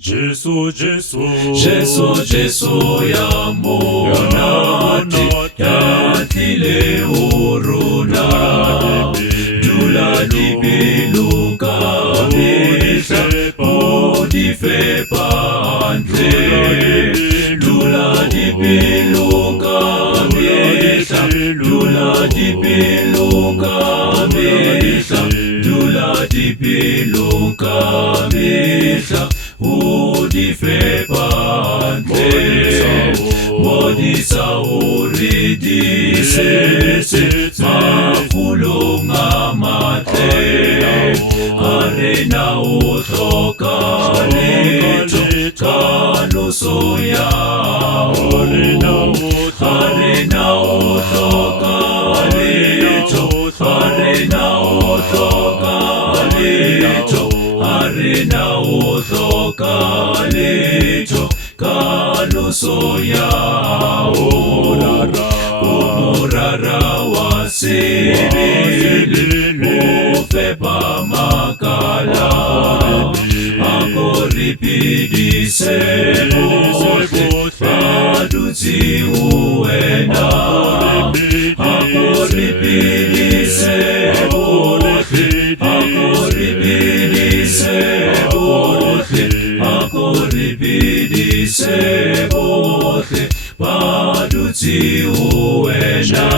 Jesu, Jesu, Jesu, Jesu ya monate, yatile uruna, dula di biluka bisa, modi fe pante, dula di biluka bisa, dula di biluka bisa, dula di biluka bisa. Udi fe pante, modi sauri di se, mafulunga mate, arena utoka leto, kanuso ya, arena utoka leto, arena utoka leto, arena utoka leto, kanuso ya umurara wasibili, ufepa makala, akoripidise bote, aduzi uenda, akoripidise bote, akoripidise bote, akoripidise bote, paduzi uenda.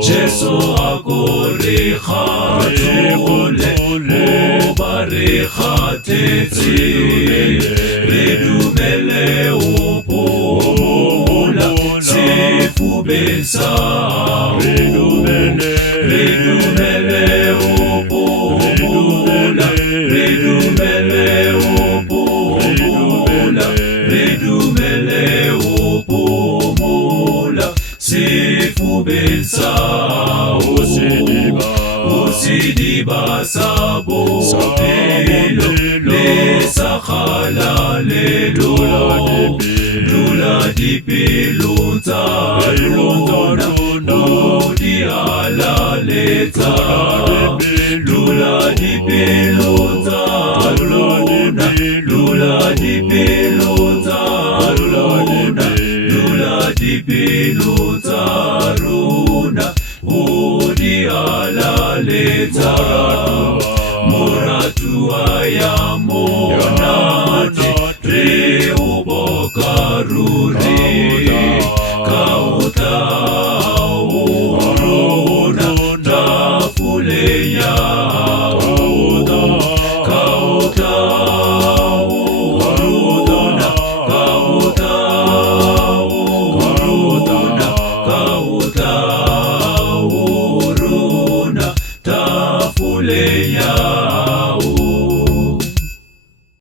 Jesu akorikhatule, ubarikhatitsi, redumele upumula, sifubisa, redumele upumula, redumele upumula, redumele upumula, sifubisa, usidiba sabo pilo, lesakhala lelo, dula di pilunza luna, udi ala leta, dula di pilunza luna, dula di pilunza luna, dula di pilunza luna, udi ala leta, muratua ya monate, reubokaruri, kauta uruna, tafuleya, kauta uruna, kauta uruna, kauta uruna, tafuleya.